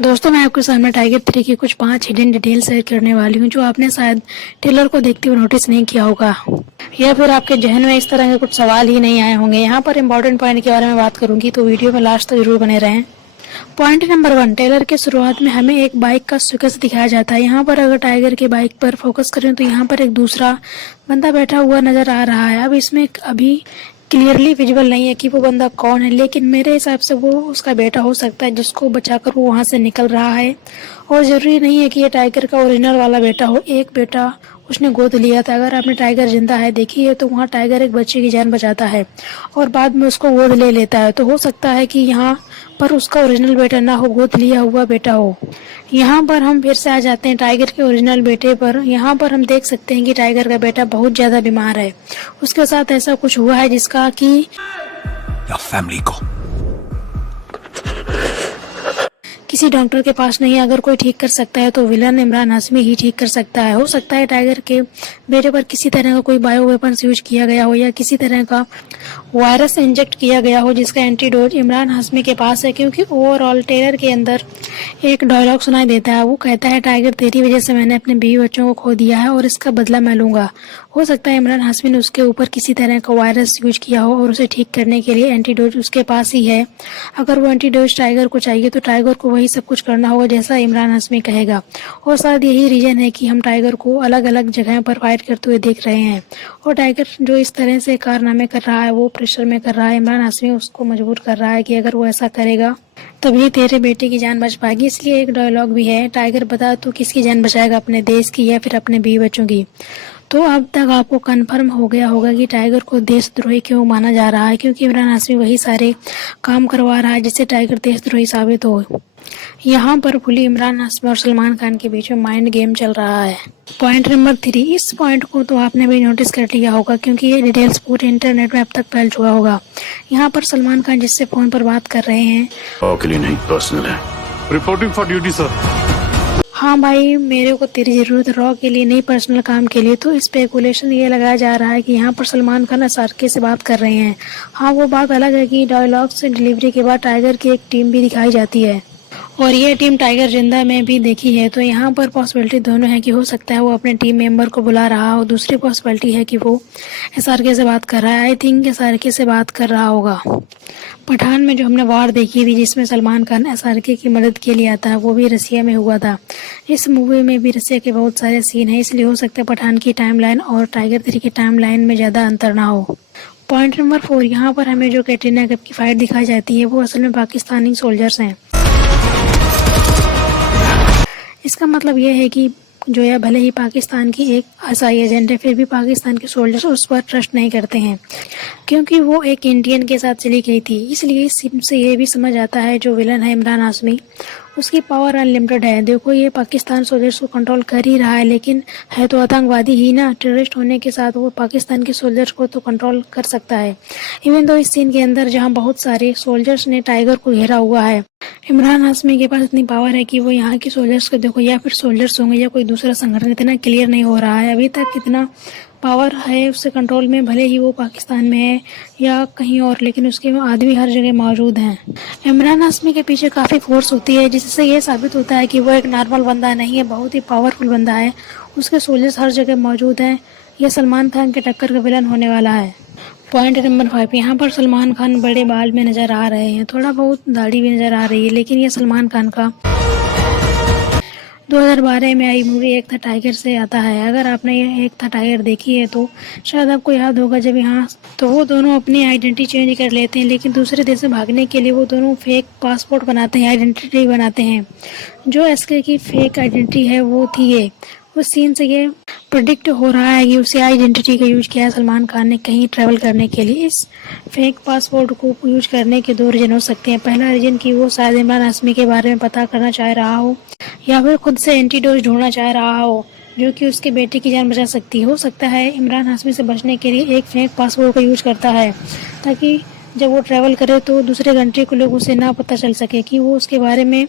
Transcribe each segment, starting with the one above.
दोस्तों, मैं आपके सामने टाइगर 3 की कुछ 5 हिडन डिटेल शेयर करने वाली हूँ जो आपने शायद ट्रेलर को देखते हुए नोटिस नहीं किया होगा, या फिर आपके जहन में इस तरह के कुछ सवाल ही नहीं आए होंगे। यहाँ पर इंपॉर्टेंट पॉइंट के बारे में बात करूंगी, तो वीडियो में लास्ट तक जरूर बने रहें। पॉइंट नंबर 1, ट्रेलर के शुरुआत में हमें एक बाइक का स्टिकर दिखाया जाता है। यहाँ पर अगर टाइगर की बाइक पर फोकस करें तो यहाँ पर एक दूसरा बंदा बैठा हुआ नजर आ रहा है। अब इसमें अभी क्लियरली विजुअल नहीं है कि वो बंदा कौन है, लेकिन मेरे हिसाब से वो उसका बेटा हो सकता है जिसको बचाकर वो वहाँ से निकल रहा है। और ज़रूरी नहीं है कि ये टाइगर का ओरिजिनल वाला बेटा हो। एक बेटा उसने गोद लिया था। अगर आपने टाइगर जिंदा है देखी है तो वहाँ टाइगर एक बच्चे की जान बचाता है और बाद में उसको गोद ले लेता है। तो हो सकता है कि यहाँ पर उसका ओरिजिनल बेटा ना हो, गोद लिया हुआ बेटा हो। यहाँ पर हम फिर से आ जाते हैं टाइगर के ओरिजिनल बेटे पर। यहाँ पर हम देख सकते हैं कि टाइगर का बेटा बहुत ज़्यादा बीमार है। उसके साथ ऐसा कुछ हुआ है जिसका कि फैमिली को किसी डॉक्टर के पास नहीं। अगर कोई ठीक कर सकता है तो विलन इमरान हाशमी ही ठीक कर सकता है। हो सकता है टाइगर के बेटे पर किसी तरह का कोई बायो वेपन्स यूज किया गया हो या किसी तरह का वायरस इंजेक्ट किया गया हो जिसका एंटीडोज इमरान हाशमी के पास है। क्योंकि ओवरऑल ट्रेलर के अंदर एक डायलॉग सुनाई देता है, वो कहता है टाइगर तेरी वजह से मैंने अपने बीवी बच्चों को खो दिया है और इसका बदला मैं लूंगा। हो सकता है इमरान हाशमी ने उसके ऊपर किसी तरह का वायरस यूज किया हो और उसे ठीक करने के लिए एंटीडोज उसके पास ही है। अगर वो एंटीडोज टाइगर को चाहिए तो टाइगर को वही सब कुछ करना होगा जैसा इमरान हाशमी कहेगा। और शायद यही रीजन है कि हम टाइगर को अलग अलग जगह पर फाइट करते हुए देख रहे हैं। और टाइगर जो इस तरह से कारनामे कर रहा है, वो प्रेशर में कर रहा है। इमरान हाशमी उसको मजबूर कर रहा है कि अगर वो ऐसा करेगा तभी तेरे बेटे की जान बच पाएगी। इसलिए एक डायलॉग भी है, टाइगर बता तू किसकी जान बचाएगा, अपने देश की या फिर अपने बीवी बच्चों की। तो अब तक आपको कंफर्म हो गया होगा कि टाइगर को देशद्रोही क्यों माना जा रहा है, क्योंकि इमरान हाशमी वही सारे काम करवा रहा है जिससे टाइगर देशद्रोही साबित हो। यहाँ पर फुली इमरान हाशमी और सलमान खान के बीच में माइंड गेम चल रहा है। पॉइंट नंबर 3, इस पॉइंट को तो आपने भी नोटिस कर लिया होगा क्योंकि ये डिटेल्स पूरे इंटरनेट में अब तक फैल चुका होगा। यहाँ पर सलमान खान जिससे फोन पर बात कर रहे हैं, के लिए नहीं, पर्सनल है। Reporting for duty sir. हाँ भाई, मेरे को तेरी जरूरत रॉ के लिए नहीं, पर्सनल काम के लिए। तो स्पेकुलेशन ये लगाया जा रहा है कि यहाँ पर सलमान खान एसआरके से बात कर रहे हैं। हाँ, वो बात अलग है कि डायलॉग से डिलीवरी के बाद टाइगर की एक टीम भी दिखाई जाती है और ये टीम टाइगर जिंदा में भी देखी है। तो यहाँ पर पॉसिबिलिटी दोनों है कि हो सकता है वो अपने टीम मेंबर को बुला रहा हो, दूसरी पॉसिबिलिटी है कि वो एसआरके से बात कर रहा है। आई थिंक एसआरके से बात कर रहा होगा। पठान में जो हमने वार देखी थी जिसमें सलमान खान एसआरके की मदद के लिए आता है, वो भी रसिया में हुआ था। इस मूवी में भी रसिया के बहुत सारे सीन हैं, इसलिए हो सकता है पठान की टाइमलाइन और टाइगर 3 की टाइमलाइन में ज़्यादा अंतर ना हो। पॉइंट नंबर 4, यहाँ पर हमें जो कैटरीना कैफ की फाइट दिखाई जाती है वो असल में पाकिस्तानी सोल्जर्स हैं। इसका मतलब यह है कि जो है भले ही पाकिस्तान की एक आईएसआई एजेंट है, फिर भी पाकिस्तान के सोल्जर्स उस पर ट्रस्ट नहीं करते हैं क्योंकि वो एक इंडियन के साथ चली गई थी। इसलिए इस सीन से ये भी समझ आता है जो विलन है इमरान हाशमी, उसकी पावर अनलिमिटेड है। देखो ये पाकिस्तान सोल्जर्स को कंट्रोल कर ही रहा है, लेकिन है तो आतंकवादी ही ना। टेररिस्ट होने के साथ वो पाकिस्तान के सोल्जर्स को तो कंट्रोल कर सकता है। इवन तो इस सीन के अंदर जहाँ बहुत सारे सोल्जर्स ने टाइगर को घेरा हुआ है, इमरान हाशमी के पास इतनी पावर है कि वो यहाँ के सोल्जर्स को, देखो या फिर सोल्जर्स होंगे या कोई दूसरा संगठन, इतना क्लियर नहीं हो रहा है अभी तक कितना पावर है उससे कंट्रोल में। भले ही वो पाकिस्तान में है या कहीं और, लेकिन उसके आदमी हर जगह मौजूद हैं। इमरान हाशमी के पीछे काफ़ी फोर्स होती है जिससे ये साबित होता है कि वो एक नॉर्मल बंदा नहीं है, बहुत ही पावरफुल बंदा है। उसके सोल्जर्स हर जगह मौजूद हैं। ये सलमान खान के टक्कर का विलन होने वाला है। पॉइंट नंबर 5, यहाँ पर सलमान खान बड़े बाल में नज़र आ रहे हैं, थोड़ा बहुत दाढ़ी भी नज़र आ रही है, लेकिन ये सलमान खान का 2012 में आई मूवी एक था टाइगर से आता है। अगर आपने ये एक था टाइगर देखी है तो शायद आपको याद होगा जब यहाँ तो वो दोनों अपनी आइडेंटिटी चेंज कर लेते हैं, लेकिन दूसरे देश में भागने के लिए वो दोनों फेक पासपोर्ट बनाते हैं, आइडेंटिटी बनाते हैं। जो एसके की फेक आइडेंटिटी है वो थी ये। उस सीन से ये प्रेडिक्ट हो रहा है कि उसी आइडेंटिटी का यूज किया है सलमान खान ने कहीं ट्रैवल करने के लिए। इस फेक पासपोर्ट को यूज करने के 2 रीजन हो सकते हैं। पहला रीजन कि वो शायद इमरान हाशमी के बारे में पता करना चाह रहा हो या फिर खुद से एंटीडोज ढूंढना चाह रहा हो जो कि उसके बेटे की जान बचा सकती हो सकता है इमरान हाशमी से बचने के लिए एक फेक पासपोर्ट का यूज करता है ताकि जब वो ट्रैवल करे तो दूसरे कंट्री को लोग उसे ना पता चल सके, कि वो उसके बारे में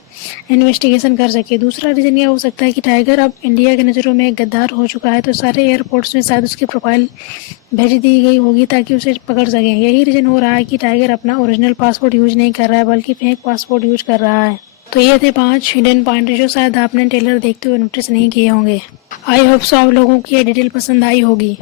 इन्वेस्टिगेशन कर सके। दूसरा रीज़न यह हो सकता है कि टाइगर अब इंडिया की नज़रों में एक गद्दार हो चुका है, तो सारे एयरपोर्ट्स में शायद उसकी प्रोफाइल भेज दी गई होगी ताकि उसे पकड़ सकें। यही रीज़न हो रहा है कि टाइगर अपना ओरिजिनल पासपोर्ट यूज नहीं कर रहा है बल्कि फेक पासपोर्ट यूज कर रहा है। तो ये थे 5 हिडन पॉइंट जो शायद आपने ट्रेलर देखते हुए नोटिस नहीं किए होंगे। आई होप सो आप लोगों की ये डिटेल पसंद आई होगी।